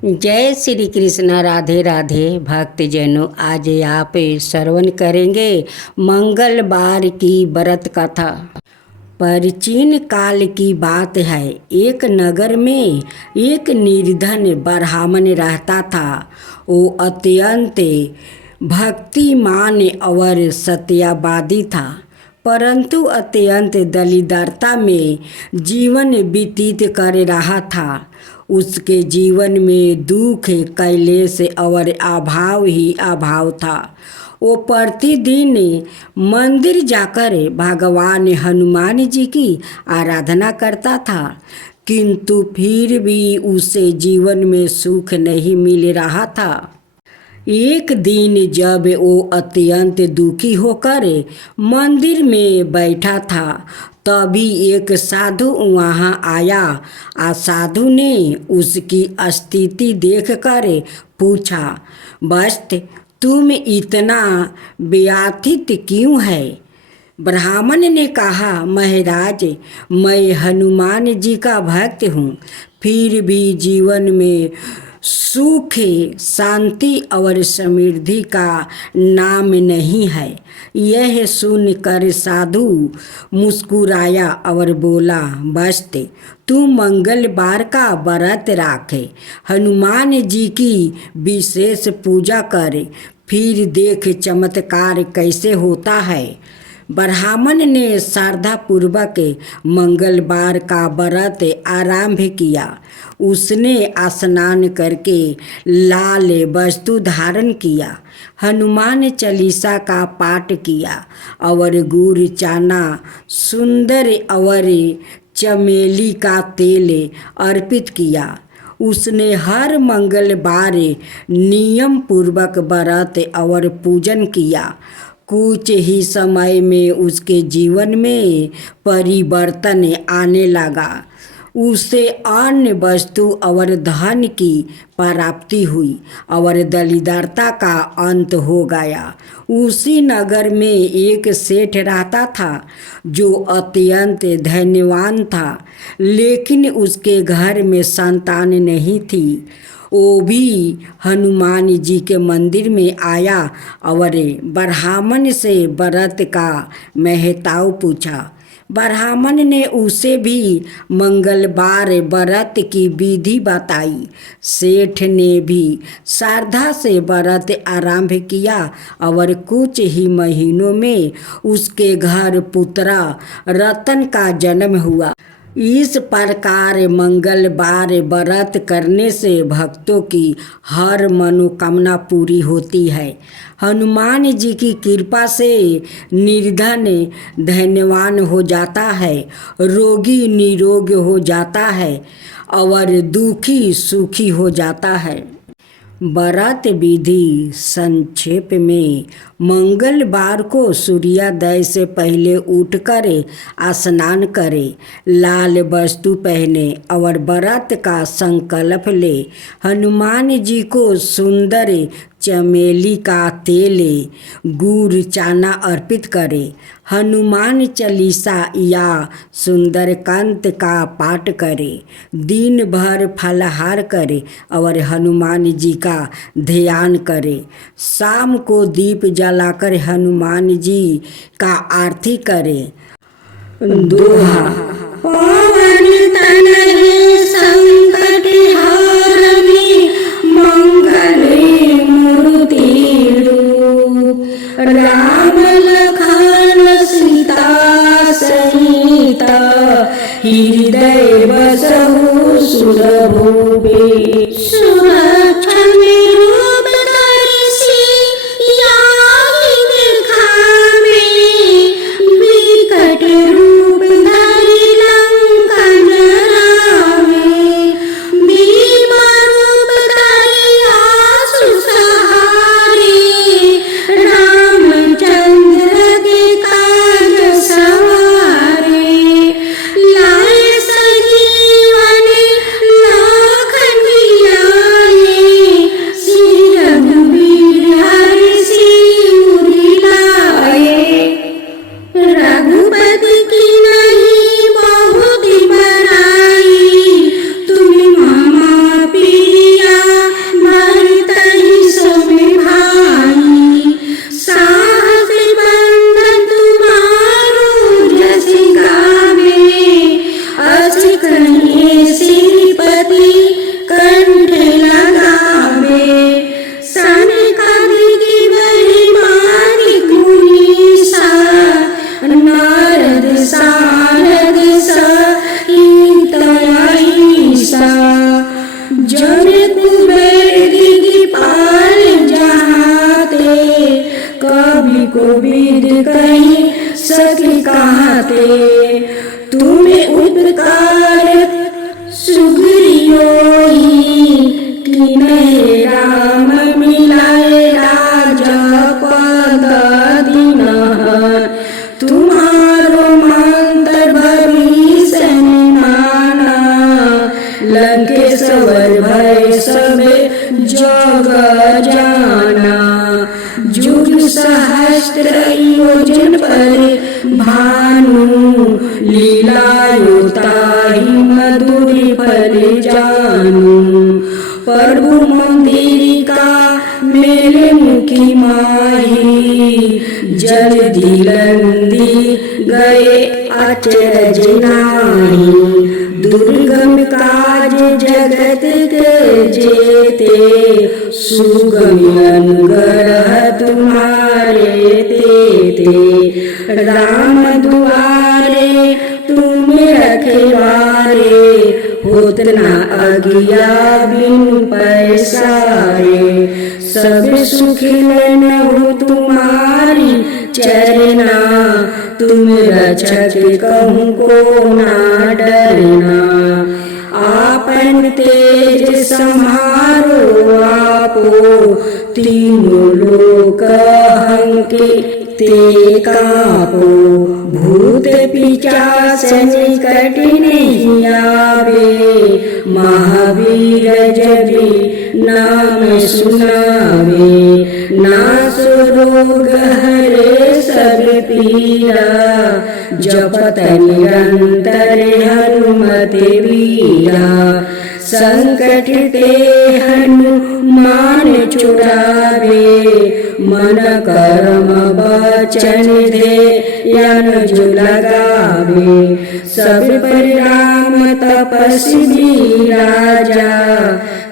जय श्री कृष्ण। राधे राधे भक्तजनों, आज आप श्रवण करेंगे मंगलवार की व्रत कथा। प्राचीन काल की बात है। एक नगर में एक निर्धन ब्राह्मण रहता था। वो अत्यंत भक्तिमान और सत्यवादी था, परंतु अत्यंत दरिद्रता में जीवन व्यतीत कर रहा था। उसके जीवन में दुख, क्लेश और अभाव ही अभाव था। वो प्रतिदिन मंदिर जाकर भगवान हनुमान जी की आराधना करता था, किंतु फिर भी उसे जीवन में सुख नहीं मिल रहा था। एक दिन जब वो अत्यंत दुखी होकर मंदिर में बैठा था, तभी एक साधु वहाँ आया। साधु ने उसकी स्थिति देखकर पूछा, वत्स, तुम इतना व्यथित क्यों है? ब्राह्मण ने कहा, महाराज, मैं हनुमान जी का भक्त हूँ, फिर भी जीवन में सुख, शांति और समृद्धि का नाम नहीं है। यह सुनकर साधु मुस्कुराया और बोला, वत्स, तू मंगलवार का व्रत राखे, हनुमान जी की विशेष पूजा करे, फिर देख चमत्कार कैसे होता है। ब्राह्मण ने श्रद्धापूर्वक मंगलवार का व्रत आरंभ किया। उसने स्नान करके लाल वस्त्र धारण किया, हनुमान चालीसा का पाठ किया और गुड़, चना, सुंदर और चमेली का तेल अर्पित किया। उसने हर मंगलवार नियम पूर्वक व्रत और पूजन किया। कुछ ही समय में उसके जीवन में परिवर्तन आने लगा। उसे अन्य वस्तु और धन की प्राप्ति हुई और दरिद्रता का अंत हो गया। उसी नगर में एक सेठ रहता था जो अत्यंत धनवान था, लेकिन उसके घर में संतान नहीं थी। वो भी हनुमान जी के मंदिर में आया और ब्राह्मण से व्रत का महत्व पूछा। ब्राह्मण ने उसे भी मंगलवार व्रत की विधि बताई। सेठ ने भी श्रद्धा से व्रत आरंभ किया और कुछ ही महीनों में उसके घर पुत्र रतन का जन्म हुआ। इस प्रकार मंगलवार व्रत करने से भक्तों की हर मनोकामना पूरी होती है। हनुमान जी की कृपा से निर्धन धनवान हो जाता है, रोगी निरोग हो जाता है और दुखी सुखी हो जाता है। व्रत विधि संक्षेप में, मंगलवार को सूर्योदय से पहले उठकर स्नान करें, लाल वस्त्र पहने और व्रत का संकल्प ले। हनुमान जी को सुंदर चमेली का तेल, गुड़, चना अर्पित करें। हनुमान चालीसा या सुंदरकांत का पाठ करें। दिन भर फलाहार करें और हनुमान जी का ध्यान करें। शाम को दीप जलाकर हनुमान जी का आरती करें। दोहा। पवन तनय संकट हारनी, मंगल मूर्ति रूप, राम लखन सीता सहिता, हृदय बसहु सुरभूपे। सुरक्षा रूप धरि याहि खामे, विकट रूप धरि लंका जरावे, भीम रूप धरि आसु सहारे, रामचंद्र के काज सवारे, लाए संजीवन लाखन तुम्हें उपकार सुग्रीवोहि किन्हे राम मिलाए राजपद दीनः तुम्हारो मंत्र भविष्य माना लंकेश्वर भय सबे जग जाना युग सहस्त्र योजन पर भानु लीलायुताहि मधुर फल जानू प्रभु मंदिर का मेरे मुखी माही जल दिलंदी गए अचरज नाही दुर्गम काज जगत के जेते सुगम अनुग्रह तुम्हारे तेते राम दुआरे तुम रखवारे होत न अगिया बिन पैसारे सब सुख न हो तुम्हारी चरना तुम रक्षक कहूँ को ना डरना आपन तेज समारो आपो तीनों लोक हंके ते कापो भूत पिशाच निकट नहीं आवे महावीर जबी नाम सुनावे नाश रोग हरे सब पीरा जपत निरंतर हनुमत वीरा संकट ते हनुमान छुड़ावे मन कर्म वचन दे यन जो लगावे सब पर राम तपस्वी राजा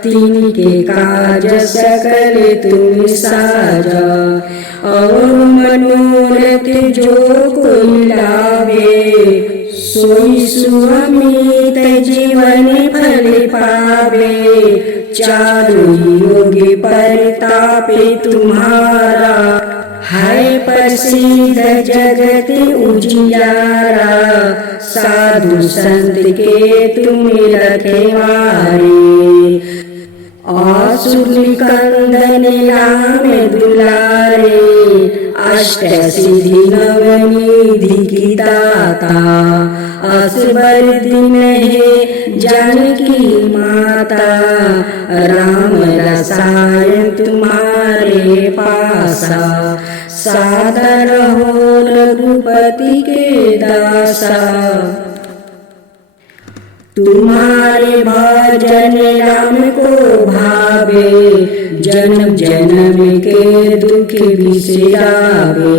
तिनके काज सकल तुम साजा और मनोरथ जो कोई लावे सोई सुअमित जीवन फल पावे चारु योगी परतापे तुम्हारा है प्रसिद्ध जगत उजियारा साधु संत के तुम रखवारे आसुर कंदन राम दुलारे अष्ट सिद्धि नवनिधि की दाता असबर दिन है जानकी माता राम रसायन तुम्हारे पासा सादर हो रघुपति के दासा तुम्हारे भजन राम को भावे जन्म जन्म के दुख बिसरावे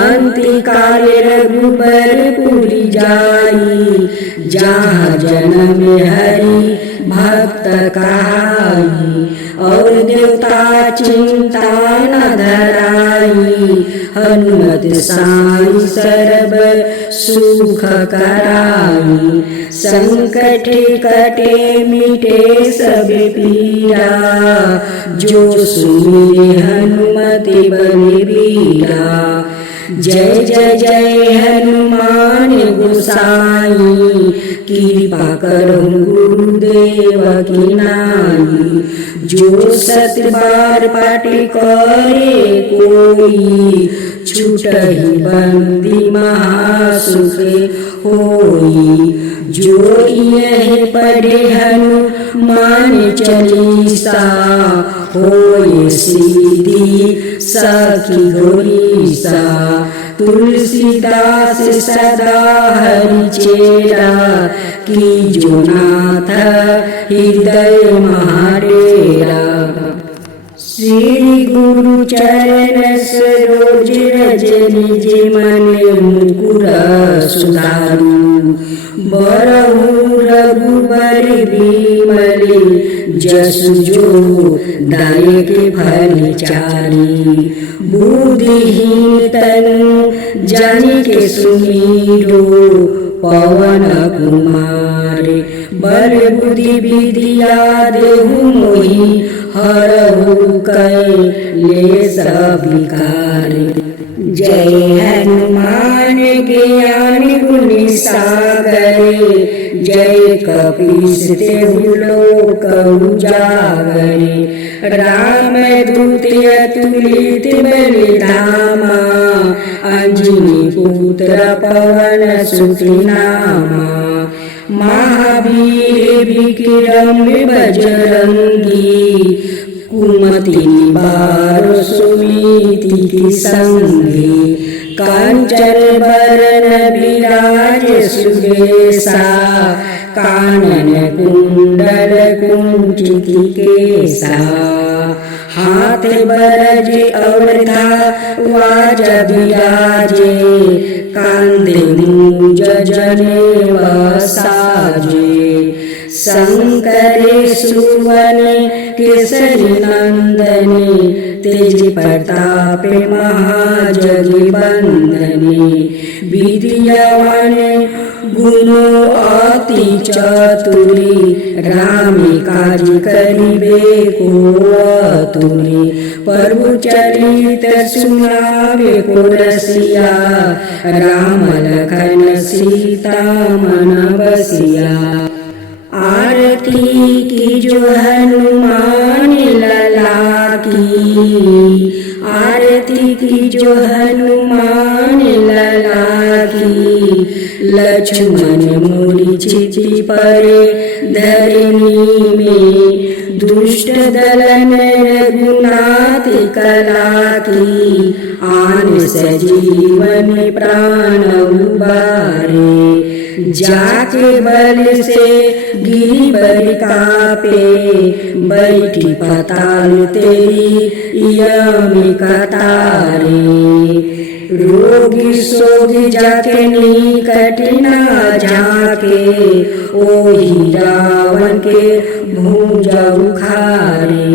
अंत काल रघुबर पुरी जाई जहाँ जन्म हरि भक्त कहाई और देवता चिंता न धराई हनुमत साई सर्व सुख कराई संकट कटे मिटे सब पीरा जो सुने हनुमति बलबीरा जय जय जय हनुमान गोसाई कृपा करो गुरुदेव की नाई जो सत बार पाठ करे कोई छूटहि बंदी महासुख होई जो यह पढ़े हनुमान चालीसा होए सीधी सखी गोरीसा तुलसीदास सदा हरि चेरा की जो नाथ हृदय महाडेरा श्री गुरु चरण सरोज रज निज मन मुकुर सुधारू बरहु रघुबर बिमल जसु जो दायक फल चारी बुद्धिहीन तनु जानिके सुमीरो पवन कुमार बल बुद्धि विद्या देहु मोहि हरहु कै ले सब विकार। जय हनुमान ज्ञान गुण सागरे, जय कपीस तेहु लोक उजागरे। राम दूत अतुलित बल धामा, अंजनी पुत्र पवन सुत नामा। महावीर विक्रम बजरंगी, कुमति निवार सुनीति संगी। कांचन बरन विराज सुबेसा, कानन कुंडल कुंचित केसा। हाथ बरज अवधा वाज विराजे, कांधे मूज जनेऊ साजे। शंकर सुवन केसरी नंदने, तेज प्रताप महाजगवंदने। विद्यावान गुणो अति चतुरी, राम काज करिबे को आतुरी। प्रभु चरित सुनावे को रसिया, राम लखन सीता मन बसिया। आरती की जो हनुमान लला की, आरती की जो हनुमान लला की। लक्ष्मण मूरि छिति परे धरनी में, दुष्ट दलन रघुनाथ कला की। आन सजीवन प्राण उबारे, जाके बल से गिरि बर कापे। बैठी पाताल तेरी यम कतारे, रोगी सोगी जाके निकट न जाके। ओहि रावण के भुजा उखारे,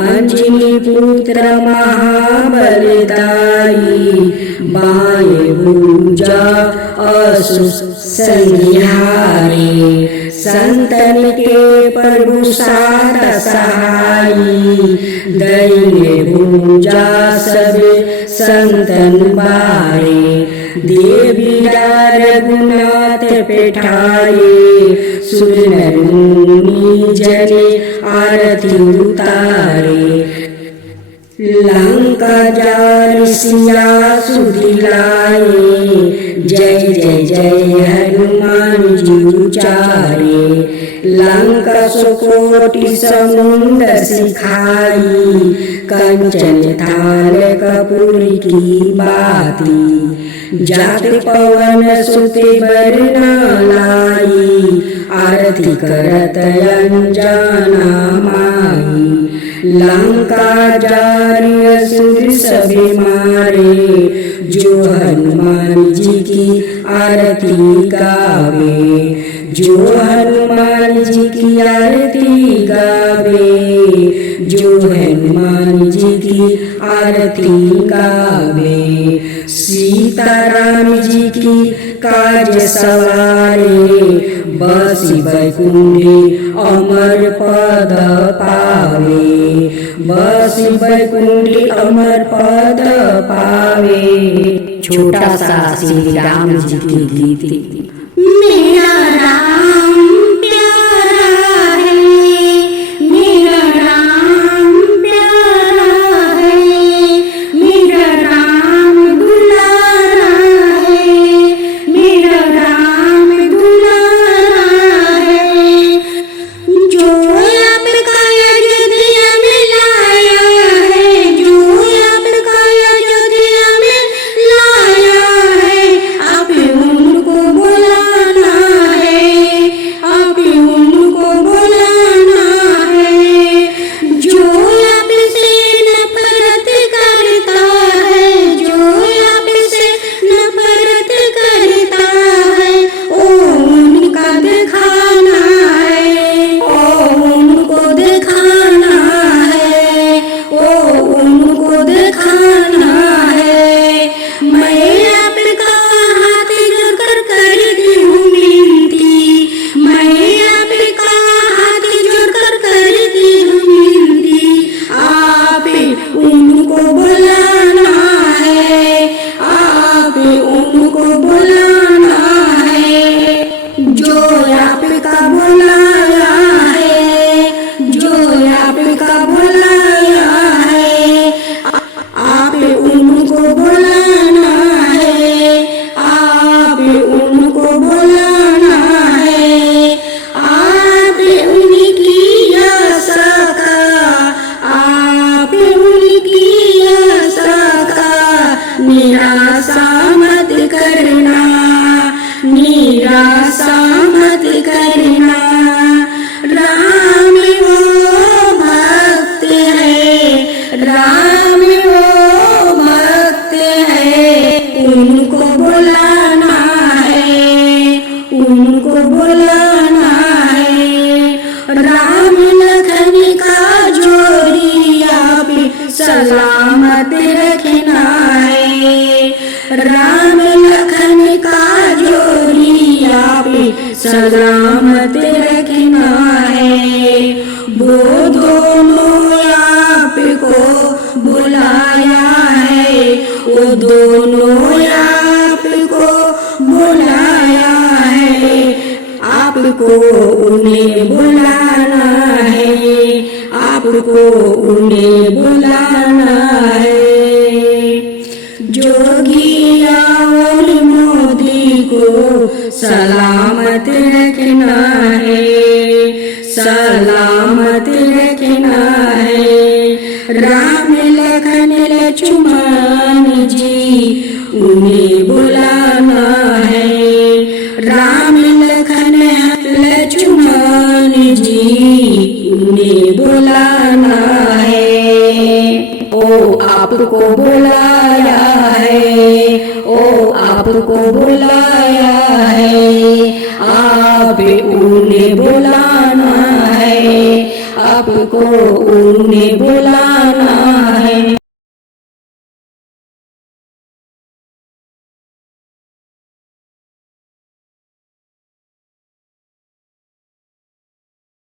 अंजनी पुत्र महाबलदाई। बाएं भुजा असुर संहारे, संतन के प्रभु साथ सहाई। दाहिने भुजा सब संतन बारे, देवी रघुनाथ पेठाए। सुर नर मुनि जने आरती उतारे, लंका जाल सिया सुदिलाए। जय जय जय हनुमान जी उचारे, लंका सुकोटि समुंदर सिखाई। कंचन थाल कपूर की बाती, जात पवन सुत बर न लाई। आरती करत अंजना माई, लंका जारी असुर सभी मारे। जो हनुमान जी की आरती गावे, जो हनुमान जी की आरती गावे। जो हनुमान जी की आरती गावे। सीताराम जी की काज सवारे, बसी बैकुंठी अमर पद पावे। बसी बैकुंठी अमर पद पावे। छोटा सा श्री राम जी की गीत। मेरा राम प्यारा है, मेरा राम प्यारा है। मेरा राम दुलारा है, मेरा राम दुलारा है। जो आपका अयोध्या में लाया है, जो आपका अयोध्या में लाया है। आप उनको बुलाना है, निराशा मत करना, राम वो भक्त है, राम वो भक्त है, उनको बुलाना है, उनको बुलाना है। राम लखन का जोड़िया पे सलामत रखना है, राम लखन का जोड़िया पे सलामत रखना है। वो दोनों आपको बुलाया है, वो दोनों आपको बुलाया है, आपको उन्हें बुलाना है, आपको उन्हें बुलाना है। जोगिया और मोदी को सलामत रखना है, सलामत रखना है। राम लखन लक्ष्मण जी उन्हें बुलाना है, राम लखन लक्ष्मण जी उन्हें बुलाना है। ओ आपको बुलाया है, ओ आपको बुलाया है, आप उन्हें बुलाना है, आपको उन्हें बुलाना